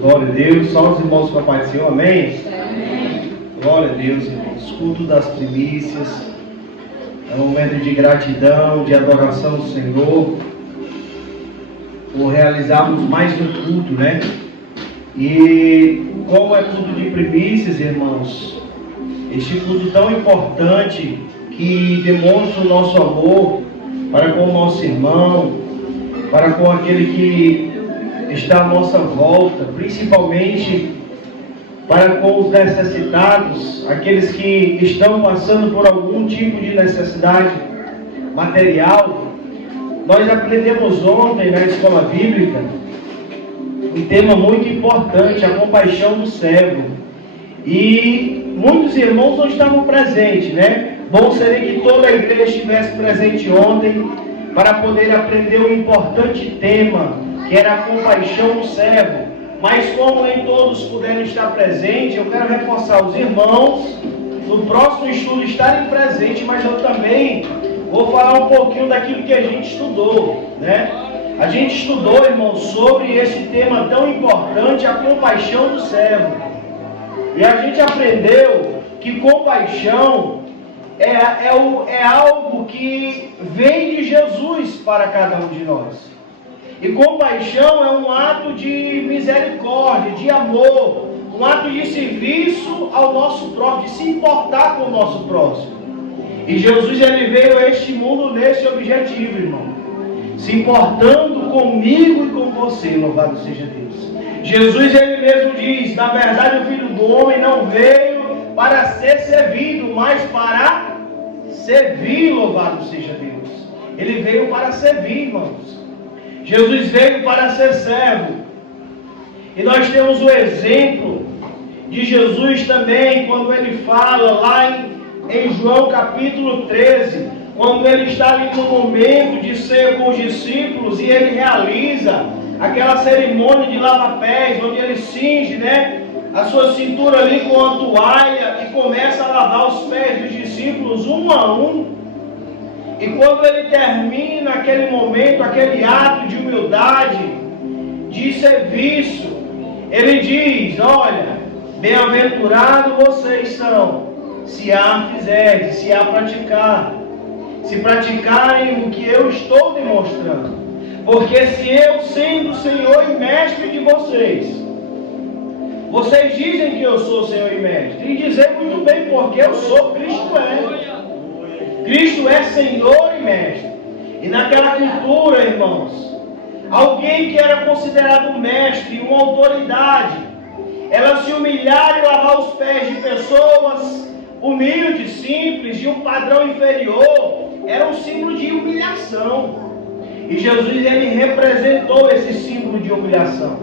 Glória a Deus. Só os irmãos com a paz do Senhor. Amém? Amém. Glória a Deus, irmãos. Culto das primícias. É um momento de gratidão, de adoração ao Senhor. Por realizarmos mais um culto, né? E como é culto de primícias, irmãos, este culto tão importante que demonstra o nosso amor para com o nosso irmão, para com aquele que está à nossa volta, principalmente para com os necessitados, aqueles que estão passando por algum tipo de necessidade material. Nós aprendemos ontem na escola bíblica um tema muito importante, a compaixão do servo. E muitos irmãos não estavam presentes, né? Bom seria que toda a igreja estivesse presente ontem para poder aprender um importante tema, que era a compaixão do servo. Mas como nem todos puderam estar presentes, eu quero reforçar os irmãos no próximo estudo estarem presentes, mas eu também vou falar um pouquinho daquilo que a gente estudou, né? A gente estudou, irmãos, sobre esse tema tão importante, a compaixão do servo. E a gente aprendeu que compaixão é algo que vem de Jesus para cada um de nós. E compaixão é um ato de misericórdia, de amor, um ato de serviço ao nosso próximo, de se importar com o nosso próximo. E Jesus, ele veio a este mundo nesse objetivo, irmão. Se importando comigo e com você, louvado seja Deus. Jesus, ele mesmo diz, na verdade o Filho do Homem não veio para ser servido, mas para servir, louvado seja Deus. Ele veio para servir, irmãos. Jesus veio para ser servo. E nós temos o exemplo de Jesus também, quando ele fala lá em João capítulo 13, quando ele está ali no momento de ser com os discípulos e ele realiza aquela cerimônia de lava-pés, onde ele cinge, né, a sua cintura ali com a toalha e começa a lavar os pés dos discípulos um a um. E quando ele termina aquele momento, aquele ato de humildade, de serviço, ele diz: olha, bem-aventurado vocês são, se a fizerem, se a praticar, se praticarem o que eu estou demonstrando. Porque se eu, sendo Senhor e Mestre de vocês dizem que eu sou Senhor e Mestre, e dizer muito bem porque eu sou, Cristo é. Cristo é Senhor e Mestre. E naquela cultura, irmãos, alguém que era considerado mestre, uma autoridade, ela se humilhar e lavar os pés de pessoas humildes, simples, de um padrão inferior, era um símbolo de humilhação. E Jesus, ele representou esse símbolo de humilhação,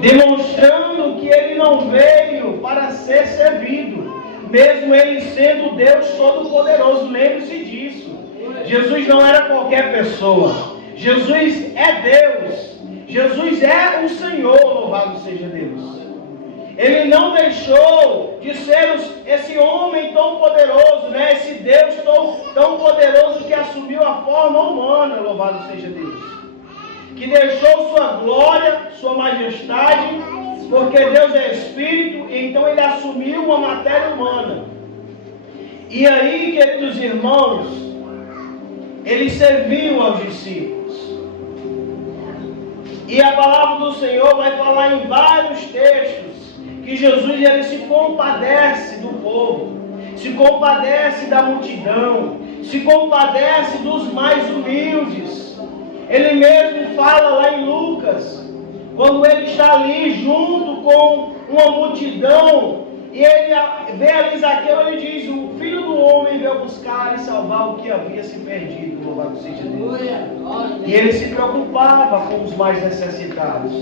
demonstrando que ele não veio para ser servido, mesmo ele sendo Deus Todo-Poderoso. Lembre-se disso. Jesus não era qualquer pessoa. Jesus é Deus. Jesus é o Senhor, louvado seja Deus. Ele não deixou de ser esse homem tão poderoso, né? Esse Deus tão poderoso que assumiu a forma humana, louvado seja Deus. Que deixou sua glória, sua majestade, porque Deus é Espírito, então ele assumiu uma matéria humana. E aí, queridos irmãos, ele serviu aos discípulos. E a palavra do Senhor vai falar em vários textos que Jesus, ele se compadece do povo, se compadece da multidão, se compadece dos mais humildes. Ele mesmo fala lá em Lucas, quando ele está ali junto com uma multidão, e ele vê ali Zaqueu, ele diz: o Filho do Homem veio buscar e salvar o que havia se perdido, louvado seja Deus. E ele se preocupava com os mais necessitados.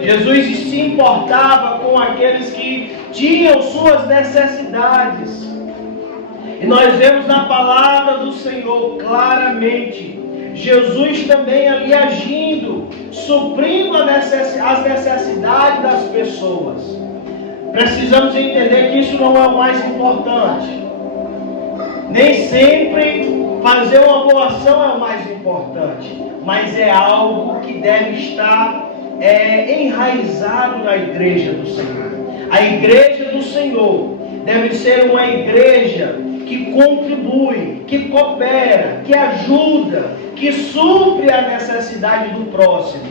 Jesus se importava com aqueles que tinham suas necessidades. E nós vemos na palavra do Senhor claramente Jesus também ali agindo, suprindo as necessidades das pessoas. Precisamos entender que isso não é o mais importante. Nem sempre fazer uma boa ação é o mais importante, mas é algo que deve estar enraizado na igreja do Senhor. A igreja do Senhor deve ser uma igreja que contribui, que coopera, que ajuda, que supre a necessidade do próximo.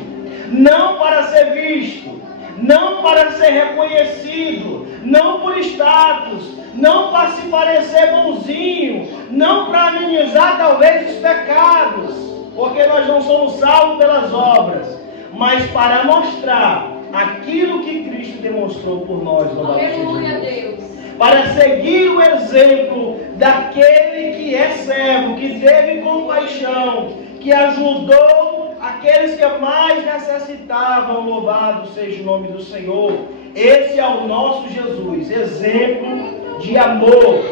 Não para ser visto, não para ser reconhecido, não por status, não para se parecer bonzinho, não para amenizar talvez os pecados, porque nós não somos salvos pelas obras, mas para mostrar aquilo que Cristo demonstrou por nós. Aleluia, Deus. Para seguir o exemplo daquele que é servo, que teve compaixão, que ajudou aqueles que mais necessitavam. Louvado seja o nome do Senhor. Esse é o nosso Jesus, exemplo de amor,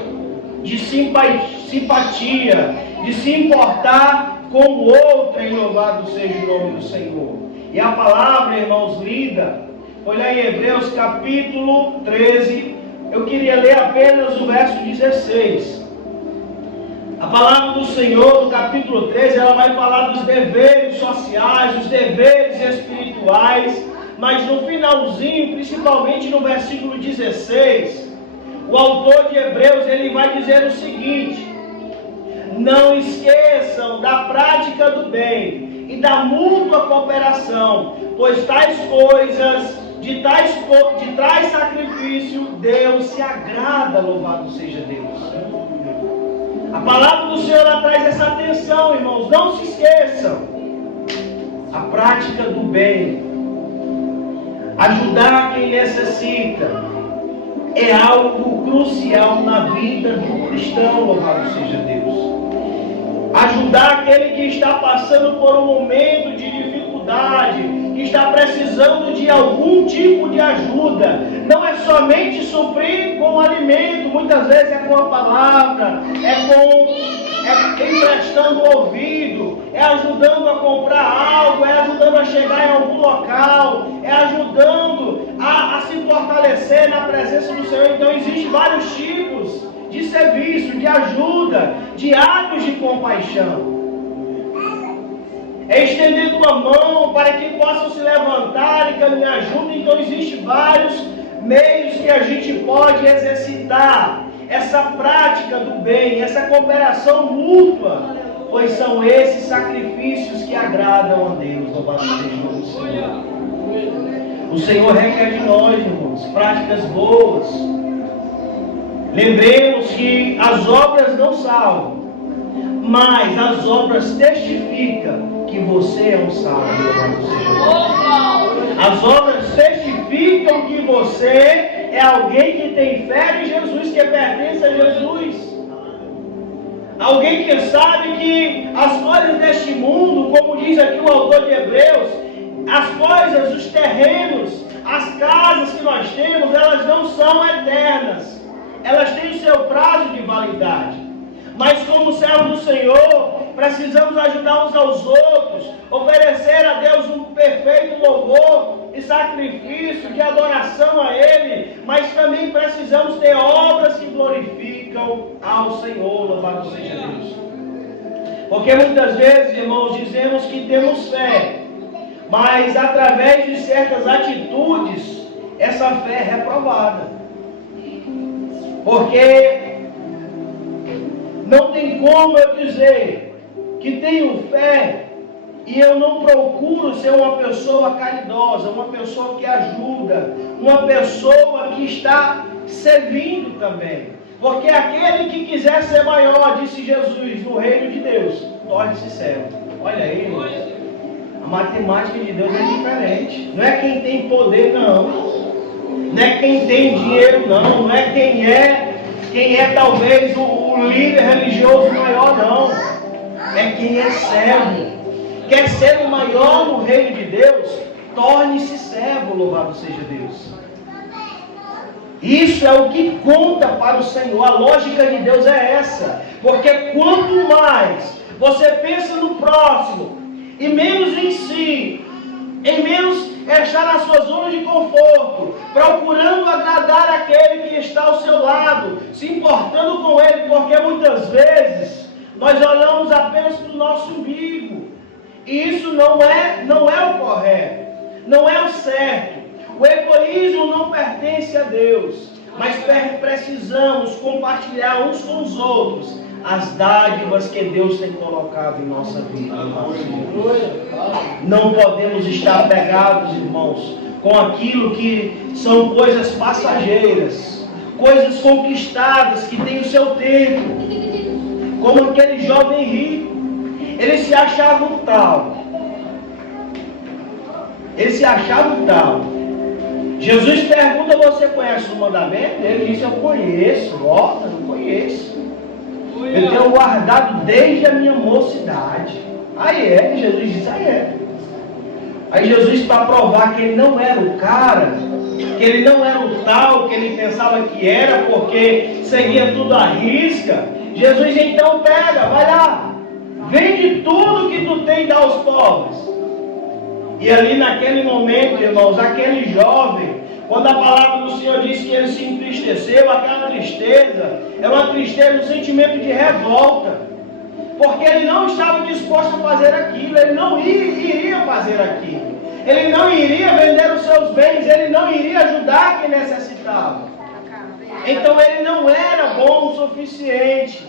de simpatia, de se importar com o outro. Louvado seja o nome do Senhor. E a palavra, irmãos, lida foi lá em Hebreus capítulo 13. Eu queria ler apenas o verso 16. A palavra do Senhor, no capítulo 13, ela vai falar dos deveres sociais, dos deveres espirituais, mas no finalzinho, principalmente no versículo 16, o autor de Hebreus, ele vai dizer o seguinte: não esqueçam da prática do bem e da mútua cooperação, pois tais coisas, de tais sacrifício, Deus se agrada. Louvado seja Deus. A palavra do Senhor traz essa atenção, irmãos. Não se esqueçam. A prática do bem, ajudar quem necessita, é algo crucial na vida do cristão. Louvado seja Deus. Ajudar aquele que está passando por um momento de dificuldade, que está precisando de algum tipo de ajuda. Não é somente suprir com alimento, muitas vezes é com a palavra, é emprestando o ouvido, é ajudando a comprar algo, é ajudando a chegar em algum local, é ajudando a se fortalecer na presença do Senhor. Então existem vários tipos de serviço, de ajuda, de atos de compaixão. É estender tua mão para que possam se levantar e caminhar junto. Então existem vários meios que a gente pode exercitar essa prática do bem, essa cooperação mútua, pois são esses sacrifícios que agradam a Deus. Louvado seja o Senhor. O Senhor requer de nós, irmãos, práticas boas. Lembremos que as obras não salvam, mas as obras testificam que você é um salvo. As obras testificam que você é alguém que tem fé em Jesus, que pertence a Jesus. Alguém que sabe que as coisas deste mundo, como diz aqui o autor de Hebreus, as coisas, os terrenos, as casas que nós temos, elas não são eternas. Elas têm o seu prazo de validade. Mas como servos do Senhor, precisamos ajudar uns aos outros, oferecer a Deus um perfeito louvor e sacrifício de adoração a Ele, mas também precisamos ter obras que glorificam ao Senhor. Louvado seja Deus. Porque muitas vezes, irmãos, dizemos que temos fé, mas através de certas atitudes, essa fé é reprovada. Porque não tem como eu dizer que tenho fé e eu não procuro ser uma pessoa caridosa, uma pessoa que ajuda, uma pessoa que está servindo também. Porque aquele que quiser ser maior, disse Jesus, no reino de Deus, torne-se servo. Olha aí, irmãos. A matemática de Deus é diferente. Não é quem tem poder, não. Não é quem tem dinheiro, não. Não é quem é talvez o líder religioso maior, não. É quem é servo. Quer ser o maior no reino de Deus? Torne-se servo, louvado seja Deus. Isso é o que conta para o Senhor. A lógica de Deus é essa. Porque quanto mais você pensa no próximo e menos em si, em menos estar na sua zona de conforto, procurando agradar aquele que está ao seu lado, se importando com ele, porque muitas vezes nós olhamos apenas para o nosso umbigo, e isso não é o correto. não é o certo. O egoísmo não pertence a Deus, mas precisamos compartilhar uns com os outros as dádivas que Deus tem colocado em nossa vida. Não podemos estar apegados, irmãos, com aquilo que são coisas passageiras, coisas conquistadas que têm o seu tempo, como aquele jovem rico. Ele se achava um tal. Jesus pergunta: você conhece o mandamento? Ele disse: eu conheço. Ó, eu não conheço. Eu tenho guardado desde a minha mocidade. Aí é, Jesus diz: aí é. Aí Jesus, para provar que ele não era o cara, que ele não era o tal que ele pensava que era, porque seguia tudo à risca, Jesus então pega, vai lá, vende tudo que tu tem e dá aos pobres. E ali naquele momento, irmãos, aquele jovem, quando a palavra do Senhor diz que ele se entristeceu, aquela tristeza é uma tristeza, um sentimento de revolta, porque ele não estava disposto a fazer aquilo, ele não iria fazer aquilo, ele não iria vender os seus bens, ele não iria ajudar quem necessitava. Então ele não era bom o suficiente,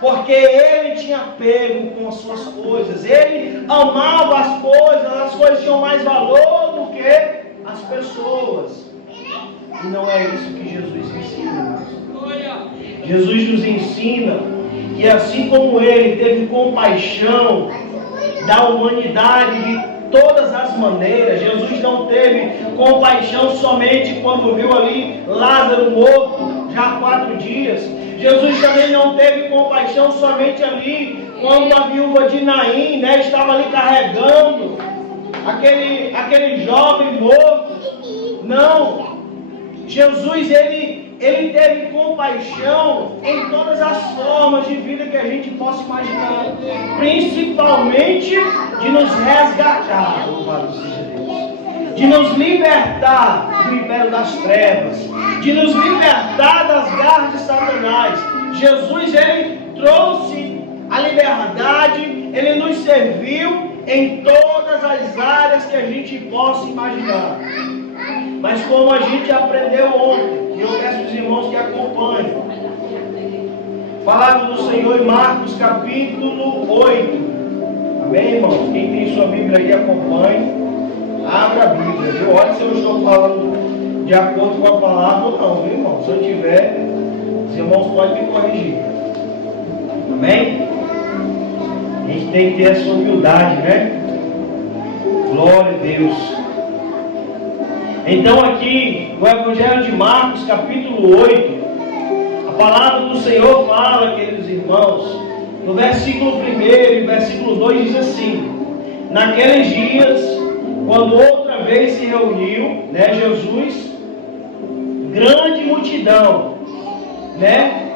porque ele tinha apego com as suas coisas, ele amava as coisas tinham mais valor do que as pessoas. E não é isso que Jesus ensina. Jesus nos ensina que assim como ele teve compaixão da humanidade de todas as maneiras, Jesus não teve compaixão somente quando viu ali Lázaro morto já há 4 dias. Jesus também não teve compaixão somente ali quando a viúva de Naim, né, estava ali carregando aquele jovem morto. Não, Jesus ele teve compaixão em todas as formas de vida que a gente possa imaginar, principalmente de nos resgatar, louvado seja Deus, de nos libertar do império das trevas, de nos libertar das garras de Satanás. Jesus ele trouxe a liberdade, ele nos serviu em todas as áreas que a gente possa imaginar. Mas como a gente aprendeu ontem, e eu peço aos irmãos que acompanhem, palavra do Senhor em Marcos capítulo 8. Amém, irmãos? Quem tem sua Bíblia aí, acompanhe. Abra a Bíblia, viu? Olha se eu estou falando de acordo com a palavra ou não, viu, irmão? Se eu tiver, os irmãos podem me corrigir. Amém? A gente tem que ter essa humildade, né? Glória a Deus. Então aqui, no Evangelho de Marcos, capítulo 8, a palavra do Senhor fala, queridos irmãos, no versículo 1 e versículo 2 diz assim: naqueles dias, quando outra vez se reuniu, né, Jesus, grande multidão, né,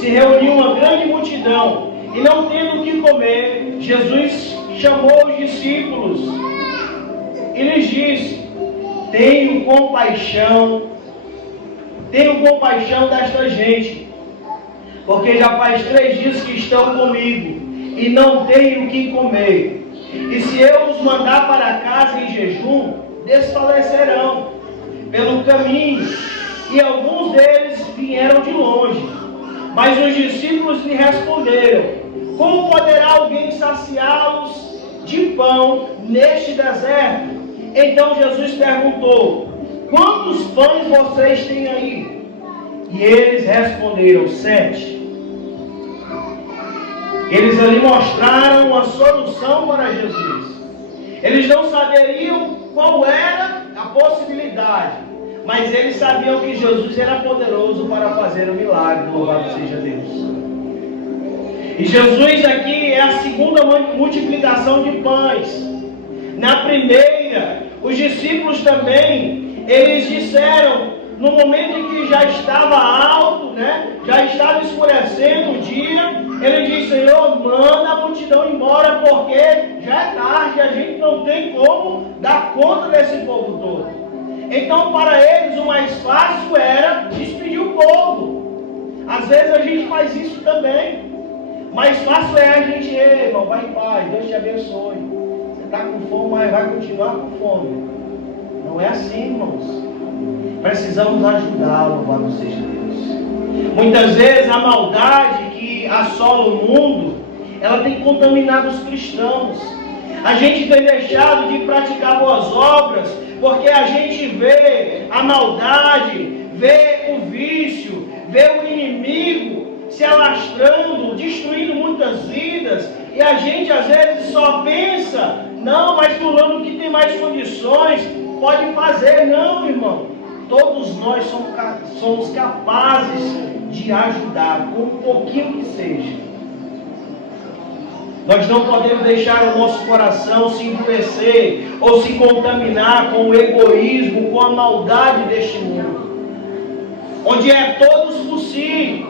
se reuniu uma grande multidão, e não tendo o que comer, Jesus chamou os discípulos e lhes disse: tenho compaixão desta gente, porque já faz 3 dias que estão comigo e não tenho o que comer. E se eu os mandar para casa em jejum, desfalecerão pelo caminho. E alguns deles vieram de longe. Mas os discípulos lhe responderam: como poderá alguém saciá-los de pão neste deserto? Então Jesus perguntou: quantos pães vocês têm aí? E eles responderam: 7. Eles ali mostraram uma solução para Jesus. Eles não saberiam qual era a possibilidade, mas eles sabiam que Jesus era poderoso para fazer o milagre. Louvado seja Deus. E Jesus aqui é a segunda multiplicação de pães. Na primeira, os discípulos também, eles disseram, no momento em que já estava alto, né, já estava escurecendo o dia, ele disse: Senhor, manda a multidão embora, porque já é tarde, a gente não tem como dar conta desse povo todo. Então, para eles, o mais fácil era despedir o povo. Às vezes a gente faz isso também. Mais fácil é a gente: irmão, vai em paz, Deus te abençoe. Você está com fome, mas vai continuar com fome. Não é assim, irmãos. Precisamos ajudar, louvado seja Deus. Muitas vezes a maldade que assola o mundo, ela tem contaminado os cristãos. A gente tem deixado de praticar boas obras, porque a gente vê a maldade, vê o vício, vê o inimigo se alastrando, destruindo muitas vidas, e a gente às vezes só pensa, não, mas fulano que tem mais condições pode fazer. Não, irmão, todos nós somos capazes de ajudar, com um pouquinho que seja. Nós não podemos deixar o nosso coração se endurecer ou se contaminar com o egoísmo, com a maldade deste mundo, onde é todos por si,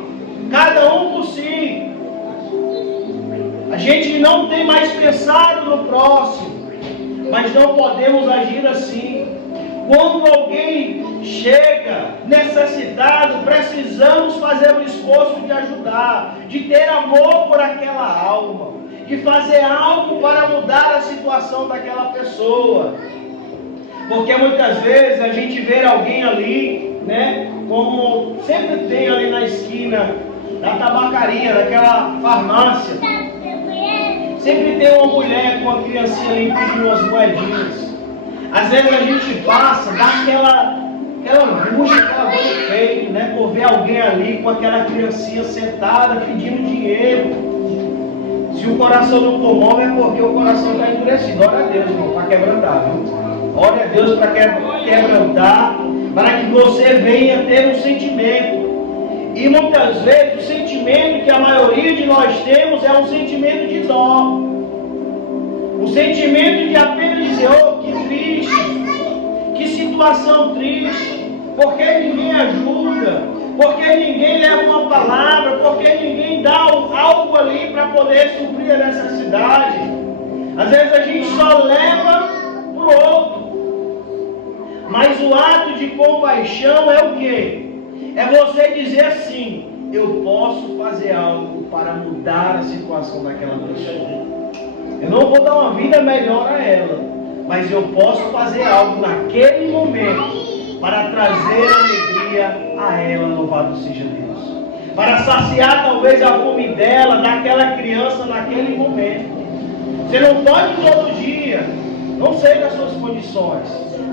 cada um por si. A gente não tem mais pensado no próximo, mas não podemos agir assim. Quando alguém chega necessitado, precisamos fazer o esforço de ajudar, de ter amor por aquela alma, de fazer algo para mudar a situação daquela pessoa. Porque muitas vezes a gente vê alguém ali, né, como sempre tem ali na esquina da tabacaria, daquela farmácia, sempre tem uma mulher com uma criancinha ali pedindo umas moedinhas. Às vezes a gente passa, dá aquela angústia, aquela dor no peito, né, por ver alguém ali com aquela criancinha sentada pedindo dinheiro. Se o coração não comove, é porque o coração está endurecido. Glória a Deus, irmão, para quebrantar, viu? Glória a Deus para quebrantar, para que você venha ter um sentimento. E muitas vezes o sentimento que a maioria de nós temos é um sentimento de dó. Um sentimento de apenas dizer, oh, que triste, que situação triste, porque ninguém ajuda, porque ninguém leva uma palavra, porque ninguém dá algo ali para poder suprir a necessidade. Às vezes a gente só leva para o outro. Mas o ato de compaixão é o quê? É você dizer assim, eu posso fazer algo para mudar a situação daquela pessoa. Eu não vou dar uma vida melhor a ela, mas eu posso fazer algo naquele momento para trazer alegria a ela, louvado seja Deus. Para saciar talvez a fome dela, daquela criança naquele momento. Você não pode todo dia, não sei das suas condições,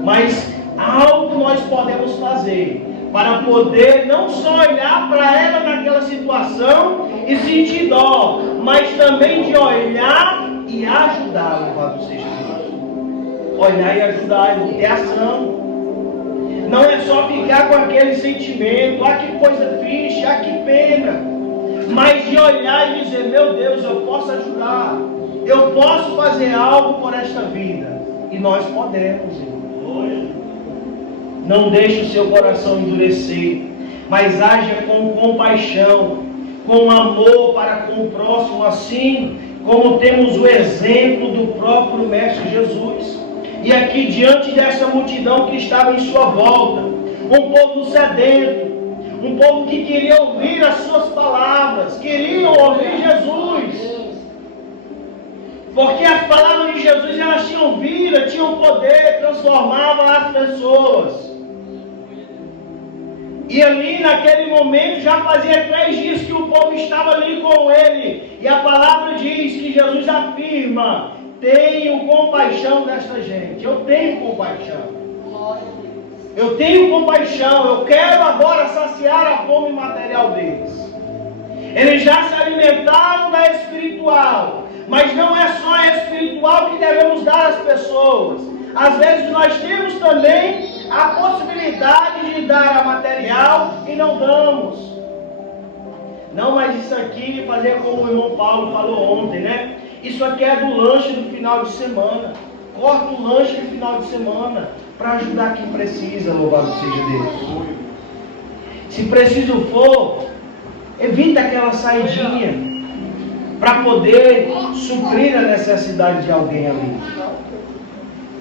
mas algo nós podemos fazer para poder não só olhar para ela naquela situação e sentir dó, mas também de olhar e ajudar, louvado seja Deus. Olhar e ajudar, é ação. Não é só ficar com aquele sentimento, ah, que coisa triste, ah, que pena, mas de olhar e dizer, meu Deus, eu posso ajudar, eu posso fazer algo por esta vida. E nós podemos, irmão. Não deixe o seu coração endurecer, mas haja com compaixão, com amor para com o próximo, assim como temos o exemplo do próprio Mestre Jesus. E aqui diante dessa multidão que estava em sua volta, um povo sedento, um povo que queria ouvir as suas palavras, queriam ouvir Jesus. Porque as palavras de Jesus, elas tinham vida, tinham poder, transformavam as pessoas. E ali naquele momento já fazia 3 dias que o povo estava ali com ele. E a palavra diz que Jesus afirma, tenho compaixão desta gente. Eu tenho compaixão. Eu tenho compaixão. Eu quero agora saciar a fome material deles. Eles já se alimentaram da espiritual. Mas não é só a espiritual que devemos dar às pessoas. Às vezes nós temos também a possibilidade de dar a material e não damos. Não, mas isso aqui, fazer como o irmão Paulo falou ontem, né? Isso aqui é do lanche do final de semana. Corta o lanche no final de semana para ajudar quem precisa, louvado seja Deus. Se preciso for, evita aquela saidinha para poder suprir a necessidade de alguém ali.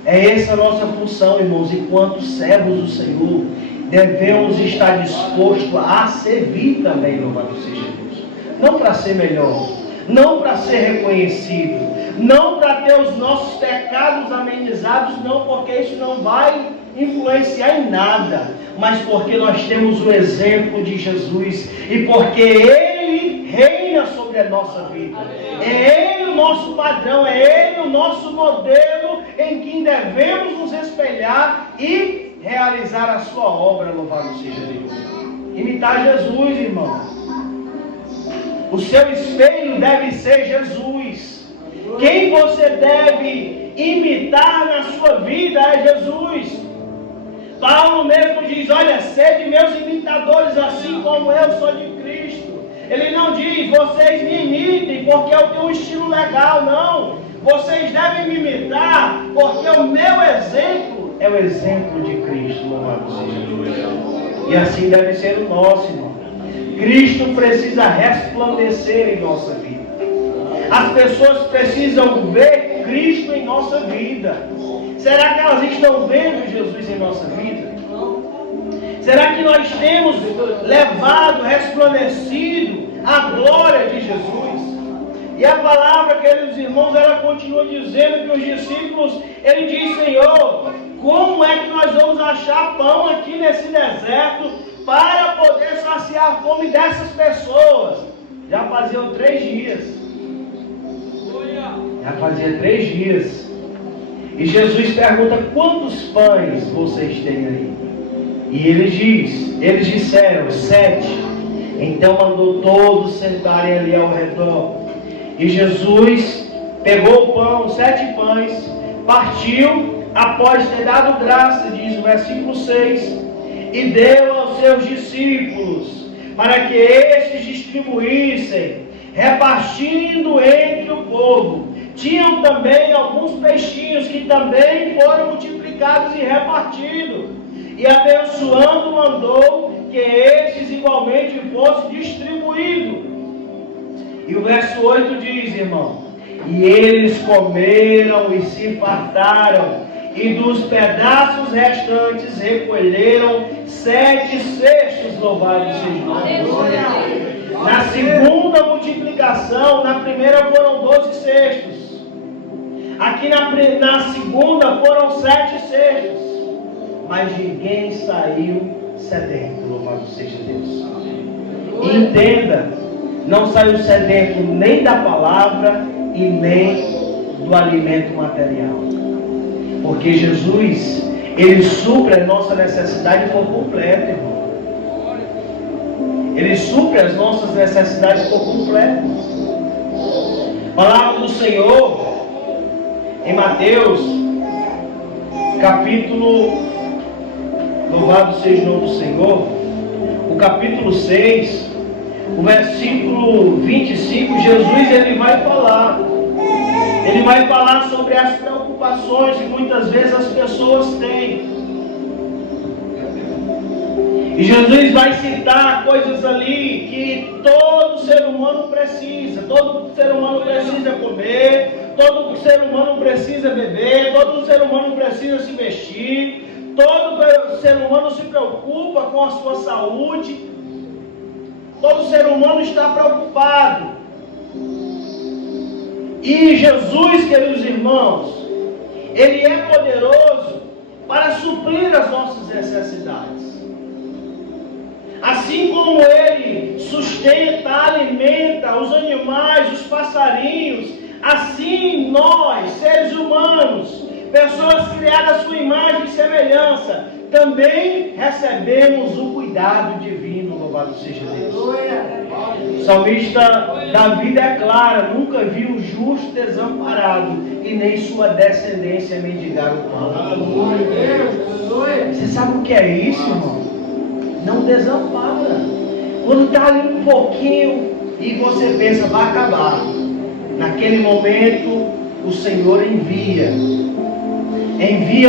É essa a nossa função, irmãos, enquanto servos do Senhor, devemos estar dispostos a servir também, louvado seja Deus. Não para ser melhor, não para ser reconhecido, não para ter os nossos pecados amenizados, não, porque isso não vai influenciar em nada, mas porque nós temos o exemplo de Jesus e porque Ele reina sobre a nossa vida. É Ele o nosso padrão, é Ele o nosso modelo em quem devemos nos espelhar e realizar a sua obra. Louvado seja Deus. Imitar Jesus, irmão. O seu espelho deve ser Jesus. Quem você deve imitar na sua vida é Jesus. Paulo mesmo diz: olha, sede meus imitadores, assim como eu sou de Cristo. Ele não diz: vocês me imitem porque eu tenho um estilo legal. Não, vocês devem me imitar porque o meu exemplo é o exemplo de Cristo. Louvado seja Deus. E assim deve ser o nosso, irmão. Cristo precisa resplandecer em nossa vida. As pessoas precisam ver Cristo em nossa vida. Será que elas estão vendo Jesus em nossa vida? Será que nós temos levado, resplandecido a glória de Jesus? E a palavra, queridos irmãos, ela continua dizendo que os discípulos, ele diz: Senhor, como é que nós vamos achar pão aqui nesse deserto para poder saciar a fome dessas pessoas? Já faziam 3 dias. Já fazia 3 dias. E Jesus pergunta: quantos pães vocês têm aí? E eles disseram: 7. Então mandou todos sentarem ali ao redor. E Jesus pegou o pão, 7 pães, partiu, após ter dado graça, diz o versículo 6, e deu aos seus discípulos, para que estes distribuíssem, repartindo entre o povo. Tinham também alguns peixinhos que também foram multiplicados e repartidos. E abençoando, mandou que estes igualmente fossem distribuídos. E o verso 8 diz, irmão: e eles comeram e se fartaram, e dos pedaços restantes recolheram 7 cestos. Louvado seja Deus. Na segunda multiplicação, na primeira foram 12 cestos. Aqui na segunda foram 7 cestos. Mas ninguém saiu sedento. Louvado seja Deus. E entenda, não saiu sedento nem da palavra e nem do alimento material. Porque Jesus, Ele supre a nossa necessidade por completo, irmão. Ele supre as nossas necessidades por completo. Palavra do Senhor em Mateus, capítulo, louvado seja o nome do Senhor, o capítulo 6, o versículo 25, Jesus ele vai falar sobre as preocupações que muitas vezes as pessoas têm. E Jesus vai citar coisas ali que todo ser humano precisa. Todo ser humano precisa comer, todo ser humano precisa beber, todo ser humano precisa se vestir, todo ser humano se preocupa com a sua saúde, todo ser humano está preocupado. E Jesus, queridos irmãos, Ele é poderoso para suprir as nossas necessidades. Assim como Ele sustenta, alimenta os animais, os passarinhos, assim nós, seres humanos, pessoas criadas à sua imagem e semelhança, também recebemos o cuidado divino. Louvado seja Deus. O salmista Davi declara: nunca vi o justo desamparado e nem sua descendência mendigar o pão. Você sabe o que é isso, irmão? Não desampara. Quando está ali um pouquinho e você pensa, vai acabar, naquele momento o Senhor envia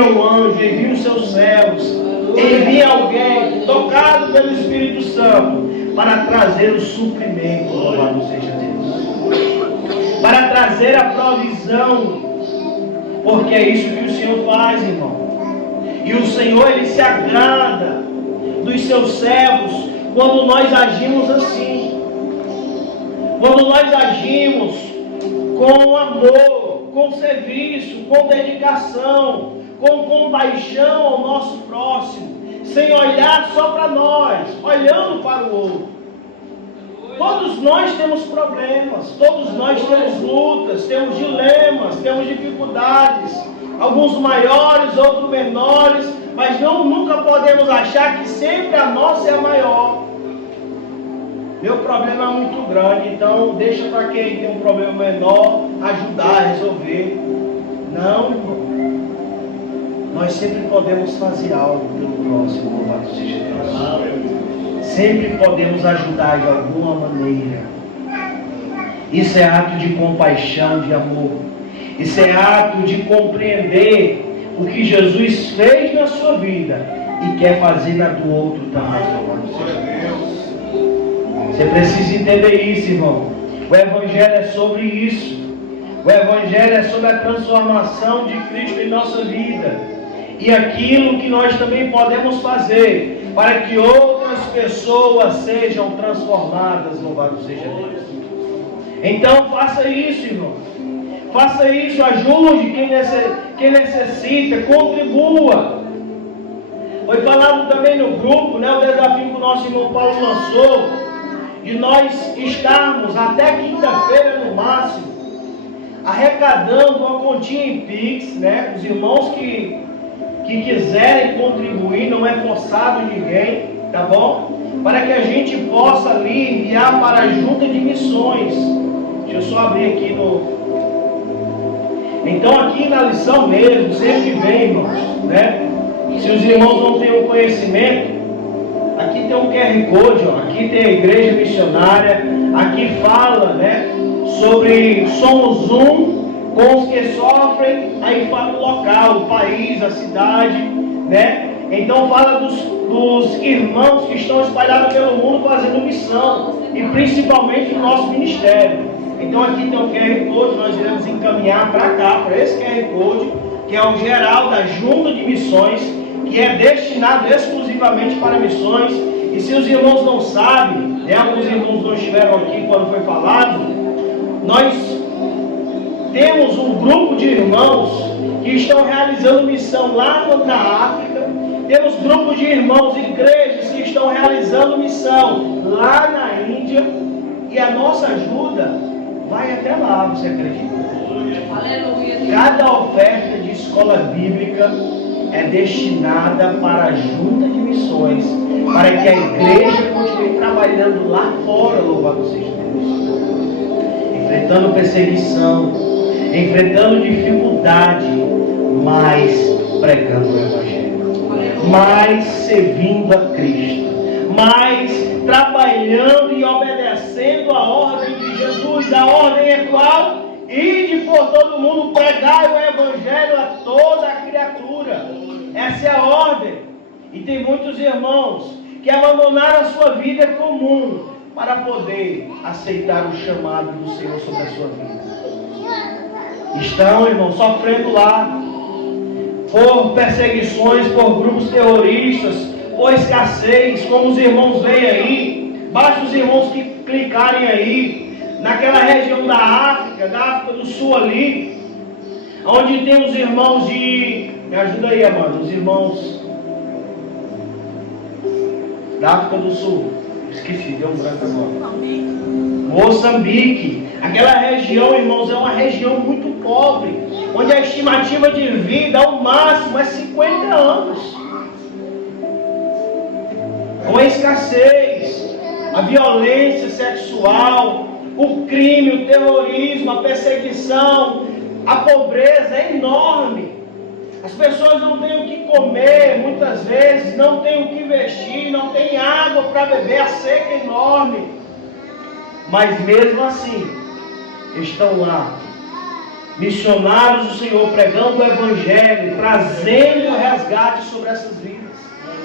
o anjo, envia os seus servos, envia alguém tocado pelo Espírito Santo para trazer o suprimento. Louvado seja Deus, para trazer a provisão, porque é isso que o Senhor faz, irmão. E o Senhor, Ele se agrada dos seus servos quando nós agimos assim, quando nós agimos com amor, com serviço, com dedicação, com compaixão ao nosso próximo, sem olhar só para nós, olhando para o outro. Todos nós temos problemas, todos nós temos lutas, temos dilemas, temos dificuldades, alguns maiores, outros menores, mas nunca podemos achar que sempre a nossa é a maior. Meu problema é muito grande, então deixa para quem tem um problema menor ajudar a resolver. Não, irmão. Nós sempre podemos fazer algo pelo próximo, louvado seja Deus. Sempre podemos ajudar de alguma maneira. Isso é ato de compaixão, de amor. Isso é ato de compreender o que Jesus fez na sua vida e quer fazer na do outro também, louvado seja Deus. Você precisa entender isso, irmão. O Evangelho é sobre isso. O Evangelho é sobre a transformação de Cristo em nossa vida. E aquilo que nós também podemos fazer para que outras pessoas sejam transformadas, louvado seja Deus. Então faça isso, irmão. Faça isso, ajude quem necessita, contribua. Foi falado também no grupo, né, o desafio que o nosso irmão Paulo lançou, de nós estarmos até quinta-feira no máximo, arrecadando uma continha em Pix, né? Os irmãos que quiserem contribuir, não é forçado ninguém, tá bom? Para que a gente possa ali enviar para a junta de missões. Deixa eu só abrir aqui Então aqui na lição mesmo, sempre vem, irmãos, né? Se os irmãos não têm o conhecimento, aqui tem um QR Code, ó. Aqui tem a igreja missionária, aqui fala, né, sobre somos um com os que sofrem, aí fala o local, o país, a cidade, né? Então fala dos irmãos que estão espalhados pelo mundo fazendo missão, e principalmente no nosso ministério. Então aqui tem o QR Code, nós iremos encaminhar para cá, para esse QR Code, que é o geral da junta de missões, que é destinado exclusivamente para missões. E se os irmãos não sabem, né, alguns irmãos não estiveram aqui quando foi falado, nós temos um grupo de irmãos que estão realizando missão lá na África, temos grupos de irmãos e igrejas que estão realizando missão lá na Índia, e a nossa ajuda vai até lá, você acredita? Aleluia. Cada oferta de escola bíblica é destinada para a junta de missões, para que a igreja continue trabalhando lá fora, louvado seja Deus, enfrentando perseguição, enfrentando dificuldade, mas pregando o Evangelho, mais servindo a Cristo, mais trabalhando e obedecendo a ordem de Jesus. A ordem é qual? Ide por todo mundo, pregai o Evangelho a toda a criatura. Essa é a ordem. E tem muitos irmãos que abandonaram a sua vida comum para poder aceitar o chamado do Senhor sobre a sua vida. Estão, irmãos, sofrendo lá por perseguições, por grupos terroristas, por escassez, como os irmãos veem aí. Basta os irmãos que clicarem aí naquela região da África do Sul ali, onde tem os irmãos de... Me ajuda aí, amado, os irmãos da África do Sul. Esqueci, deu um branco agora. Moçambique. Aquela região, irmãos, é uma região muito pobre, onde a estimativa de vida, ao máximo, é 50 anos. Com a escassez, a violência sexual, o crime, o terrorismo, a perseguição, a pobreza é enorme. As pessoas não têm o que comer, muitas vezes, não têm o que vestir, não têm água para beber, a seca é enorme. Mas mesmo assim, estão lá, missionários do Senhor, pregando o Evangelho, trazendo o resgate sobre essas vidas.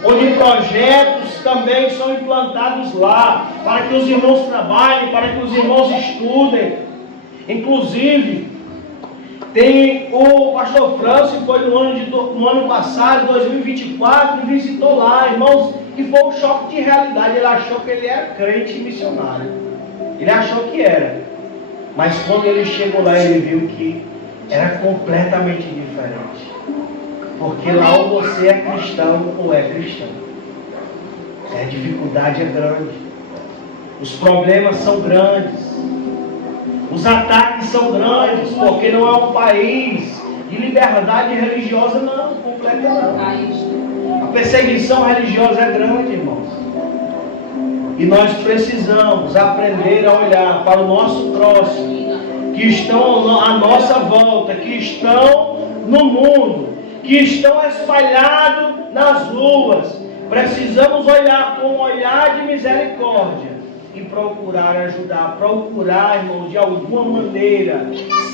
Onde projetos também são implantados lá, para que os irmãos trabalhem, para que os irmãos estudem. Inclusive, tem o pastor Francis, foi no ano passado, 2024, visitou lá, irmãos, e foi um choque de realidade. Ele achou que ele era crente e missionário. Ele achou que era. Mas quando ele chegou lá, ele viu que era completamente diferente. Porque lá ou você é cristão ou é cristão. A dificuldade é grande. Os problemas são grandes. Os ataques são grandes, porque não é um país de liberdade religiosa, não, completa não. A perseguição religiosa é grande, irmãos. E nós precisamos aprender a olhar para o nosso próximo, que estão à nossa volta, que estão no mundo, que estão espalhados nas ruas. Precisamos olhar com um olhar de misericórdia e procurar ajudar, procurar, irmão, de alguma maneira,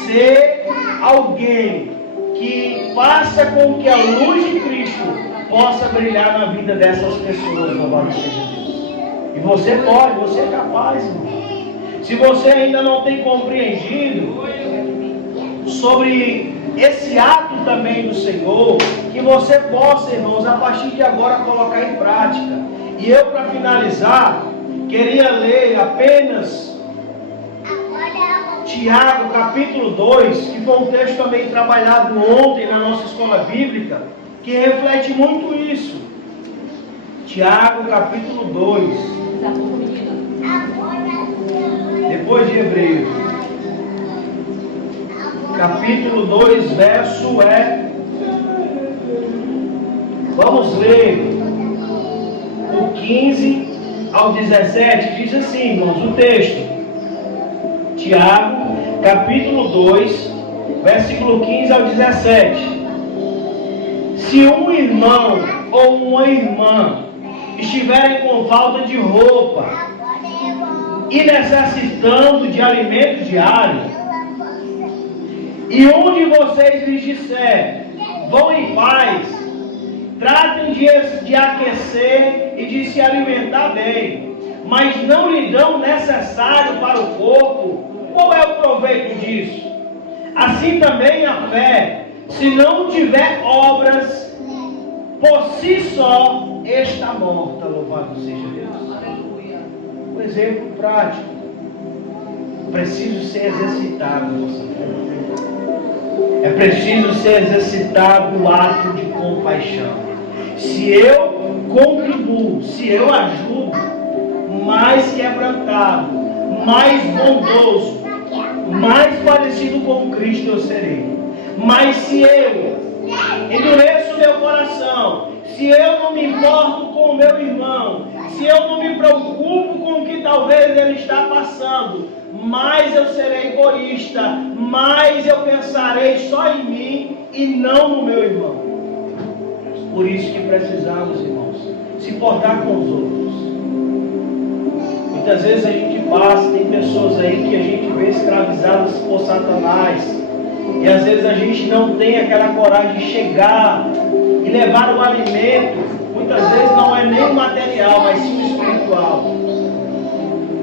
ser alguém que faça com que a luz de Cristo possa brilhar na vida dessas pessoas, louvado seja Deus. E você pode, você é capaz, irmão. Se você ainda não tem compreendido sobre esse ato também do Senhor, que você possa, irmãos, a partir de agora colocar em prática. E eu, para finalizar, queria ler apenas Tiago, capítulo 2, que foi um texto também trabalhado ontem na nossa escola bíblica, que reflete muito isso. Tiago, capítulo 2, depois de Hebreus, capítulo 2, verso vamos ler o 15 ao 17, diz assim, irmãos, o texto. Tiago, capítulo 2, versículo 15 ao 17. Se um irmão ou uma irmã estiverem com falta de roupa e necessitando de alimento diário, e um de vocês lhes disser, vão em paz, tratem de aquecer e de se alimentar bem, mas não lhe dão o necessário para o corpo, qual é o proveito disso? Assim também a fé, se não tiver obras, por si só está morta, louvado seja Deus. Um exemplo prático. Preciso ser exercitado nossa fé. É preciso ser exercitado o ato de compaixão. Se eu contribuo, se eu ajudo, mais quebrantado, mais bondoso, mais parecido com Cristo eu serei. Mas se eu endureço meu coração, se eu não me importo com o meu irmão, se eu não me preocupo com o que talvez ele está passando, mais eu serei egoísta, mais eu pensarei só em mim e não no meu irmão. Por isso que precisamos, irmãos, se portar com os outros. Muitas vezes a gente passa, tem pessoas aí que a gente vê escravizadas por Satanás, e às vezes a gente não tem aquela coragem de chegar e levar o alimento. Muitas vezes não é nem o material, mas sim o espiritual.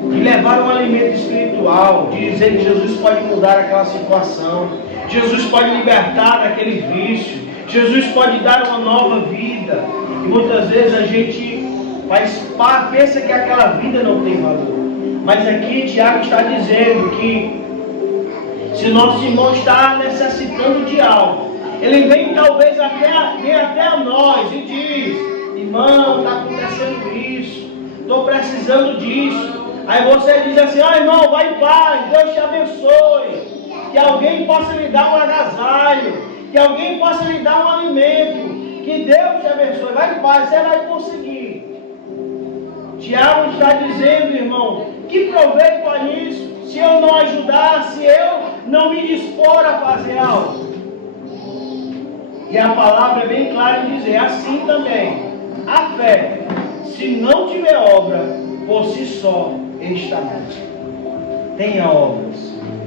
E levar um alimento espiritual, de dizer que Jesus pode mudar aquela situação, Jesus pode libertar daquele vício, Jesus pode dar uma nova vida. E muitas vezes a gente pensa que aquela vida não tem valor. Mas aqui Tiago está dizendo que se nosso irmão está necessitando de algo, ele vem talvez até a nós e diz, irmão, está acontecendo isso, estou precisando disso. Aí você diz assim, irmão, vai em paz, Deus te abençoe. Que alguém possa lhe dar um agasalho, que alguém possa lhe dar um alimento. Que Deus te abençoe, vai em paz, você vai conseguir. Tiago está dizendo, irmão, que proveito há nisso? Se eu não ajudar, se eu não me dispor a fazer algo. E a palavra é bem clara em dizer, assim também, a fé, se não tiver obra, por si só está morta. Tenha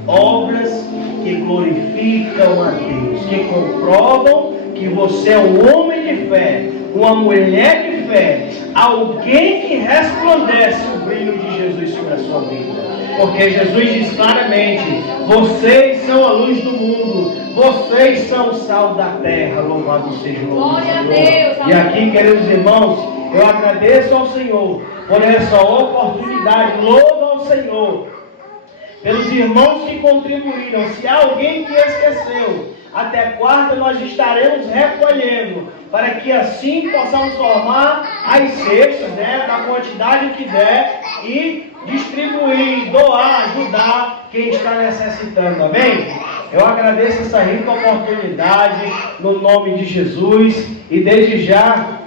obras que glorificam a Deus, que comprovam que você é um homem de fé, uma mulher de fé, alguém que resplandece o brilho de Jesus sobre a sua vida. Porque Jesus diz claramente, vocês são a luz do mundo, vocês são o sal da terra, louvado seja o nome do Senhor. E aqui, queridos irmãos, eu agradeço ao Senhor por essa oportunidade, louvo ao Senhor, pelos irmãos que contribuíram. Se há alguém que esqueceu, até quarta nós estaremos recolhendo, para que assim possamos formar as cestas, né, da quantidade que der e distribuir, doar, ajudar quem está necessitando, amém? Eu agradeço essa rica oportunidade no nome de Jesus e desde já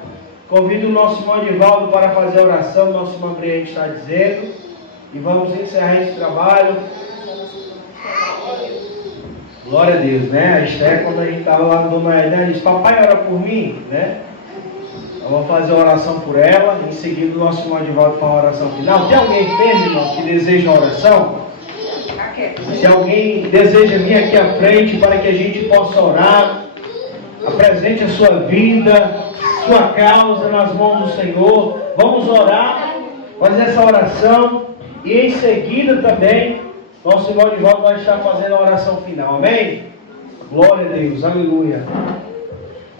convido o nosso irmão Divaldo para fazer a oração, nosso irmão Briente está dizendo, e vamos encerrar esse trabalho. Glória a Deus, né? A Esther, quando a gente estava lá no Dom Maia, disse, papai ora por mim, né? Eu vou fazer a oração por ela, em seguida o nosso irmão Divaldo faz a oração final. Tem alguém enfermo, irmão, que deseja a oração? Se alguém deseja vir aqui à frente para que a gente possa orar, apresente a sua vida, sua causa nas mãos do Senhor. Vamos orar, fazer essa oração e em seguida também nosso irmão Divaldo vai estar fazendo a oração final, amém? Glória a Deus, aleluia.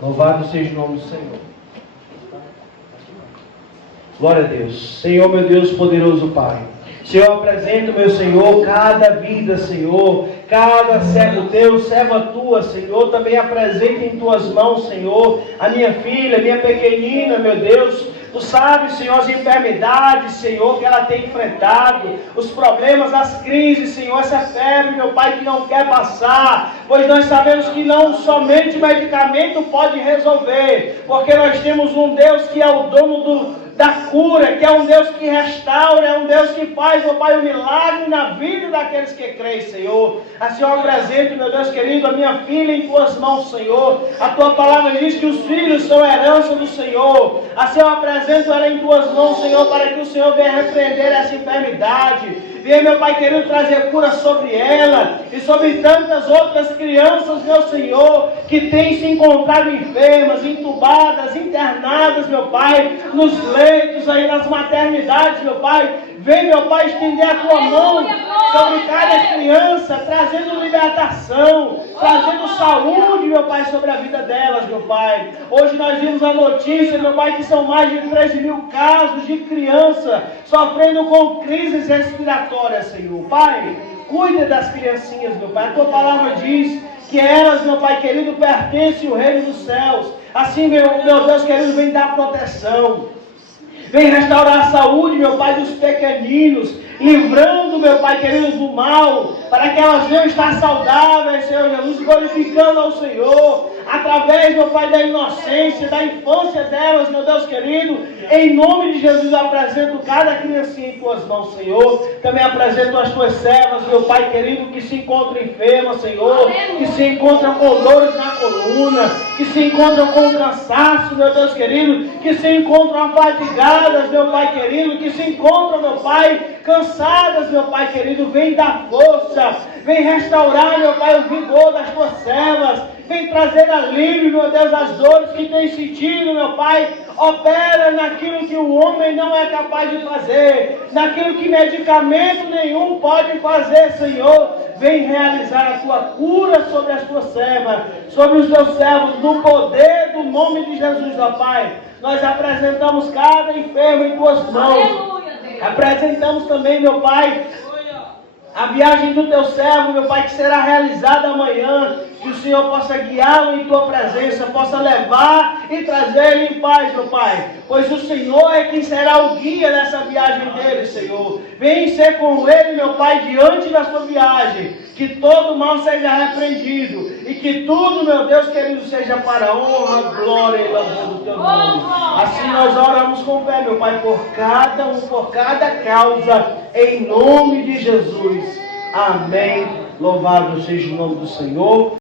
Louvado seja o nome do Senhor. Glória a Deus. Senhor, meu Deus poderoso Pai, Senhor, eu apresento, meu Senhor, cada vida, Senhor, cada servo teu, serva tua, Senhor, também apresenta em tuas mãos, Senhor, a minha filha, minha pequenina, meu Deus. Tu sabes, Senhor, as enfermidades, Senhor, que ela tem enfrentado, os problemas, as crises, Senhor, essa febre, meu Pai, que não quer passar, pois nós sabemos que não somente o medicamento pode resolver, porque nós temos um Deus que é o dono da cura, que é um Deus que restaura, é um Deus que faz, meu Pai, um milagre na vida daqueles que creem, Senhor. Assim eu apresento, meu Deus querido, a minha filha em tuas mãos, Senhor. A tua palavra diz que os filhos são herança do Senhor. Assim eu apresento ela em tuas mãos, Senhor, para que o Senhor venha repreender essa enfermidade. Venha, meu Pai querido, trazer cura sobre ela e sobre tantas outras crianças, meu Senhor, que têm se encontrado enfermas, entubadas, internadas, meu Pai, nos leitos aí, nas maternidades, meu Pai. Vem, meu Pai, estender a tua mão sobre cada criança, trazendo libertação, trazendo saúde, meu Pai, sobre a vida delas, meu Pai. Hoje nós vimos a notícia, meu Pai, que são mais de 13 mil casos de criança sofrendo com crises respiratórias, Senhor. Pai, cuida das criancinhas, meu Pai. A tua palavra diz que elas, meu Pai querido, pertencem ao reino dos céus. Assim, meu Deus querido, vem dar proteção. Vem restaurar a saúde, meu Pai, dos pequeninos, livrando, meu Pai querido, do mal, para que elas venham estar saudáveis, Senhor Jesus, glorificando ao Senhor, através, meu Pai, da inocência, da infância delas, meu Deus querido. Em nome de Jesus, eu apresento cada criancinha em tuas mãos, Senhor. Também apresento as tuas servas, meu Pai querido, que se encontram enfermas, Senhor, que se encontram com dores na coluna, que se encontram com cansaço, meu Deus querido, que se encontram afadigadas, meu Pai querido, que se encontram, meu Pai, cansadas, meu Pai querido. Vem dar força, vem restaurar, meu Pai, o vigor das tuas servas, vem trazer alívio, meu Deus, das dores que tem sentido, meu Pai. Opera naquilo que o homem não é capaz de fazer, naquilo que medicamento nenhum pode fazer, Senhor. Vem realizar a tua cura sobre as tuas servas, sobre os teus servos, no poder do nome de Jesus, ó Pai. Nós apresentamos cada enfermo em tuas mãos. Aleluia, Deus. Apresentamos também, meu Pai, a viagem do teu servo, meu Pai, que será realizada amanhã. Que o Senhor possa guiá-lo em tua presença, possa levar e trazer ele em paz, meu Pai. Pois o Senhor é quem será o guia nessa viagem dele, Senhor. Vem ser com ele, meu Pai, diante da sua viagem. Que todo mal seja repreendido. E que tudo, meu Deus querido, seja para a honra, glória e louvor do teu nome. Assim nós oramos com fé, meu Pai, por cada um, por cada causa, em nome de Jesus. Amém. Louvado seja o nome do Senhor.